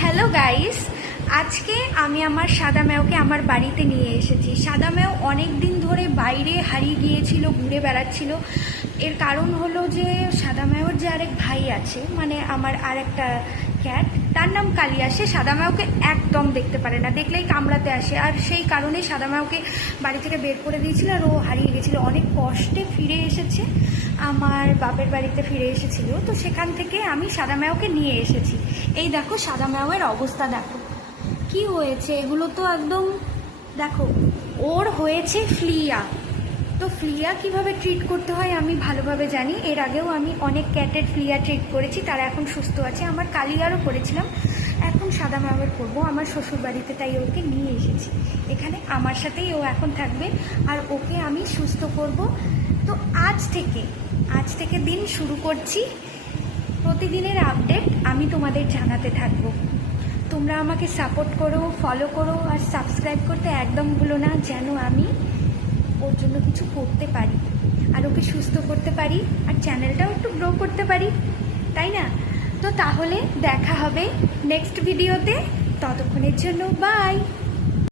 Hello guys, আজকে আমি আমার সাদা ম্যাওকে আমার বাড়িতে নিয়ে এসেছি। সাদা ম্যাও অনেক দিন ধরে বাইরে হারিয়ে গিয়েছিল, ঘুরে বেড়াচ্ছিল। এর কারণ হলো যে সাদা ম্যাওর যে আরেক ভাই আছে, মানে আমার আর একটা ক্যাট, তার নাম কালিয়া। সে সাদা ম্যাওকে একদম দেখতে পারে না, দেখলেই কামড়াতে আসে। আর সেই কারণে সাদা ম্যাওকে বাড়ি থেকে বের করে দিয়েছিল আর ও হারিয়ে গেছিলো। অনেক কষ্টে ফিরে এসেছে, আমার বাপের বাড়িতে ফিরে এসেছিল। তো সেখান থেকে আমি সাদা ম্যাওকে নিয়ে এসেছি। এই দেখো সাদা ম্যাওয়ের অবস্থা, দেখো কি হয়েছে। এগুলো তো একদম, দেখো ওর হয়েছে ফ্লিয়া। তো ফ্লিয়া কিভাবে ট্রিট করতে হয় আমি ভালোভাবে জানি। এর আগেও আমি অনেক ক্যাটের ফ্লিয়া ট্রিট করেছি, তারা এখন সুস্থ আছে। আমার কালিয়ারও করেছিলাম, এখন সাদা ম্যাওয়ের করবো আমার শ্বশুর বাড়িতে, তাই ওকে নিয়ে এসেছি এখানে। আমার সাথেই ও এখন থাকবে আর ওকে আমি সুস্থ করব। তো আজ থেকে দিন শুরু করছি। প্রতিদিনের আপডেট আমি তোমাদের জানাতে থাকবো। তোমরা আমাকে সাপোর্ট করো, ফলো করো আর সাবস্ক্রাইব করতে একদম ভুলো না, যেন আমি ওর জন্য কিছু করতে পারি আর ওকে সুস্থ করতে পারি আর চ্যানেলটাও একটু গ্রো করতে পারি, তাই না? তো তাহলে দেখা হবে নেক্সট ভিডিওতে। ততক্ষণের জন্য বাই।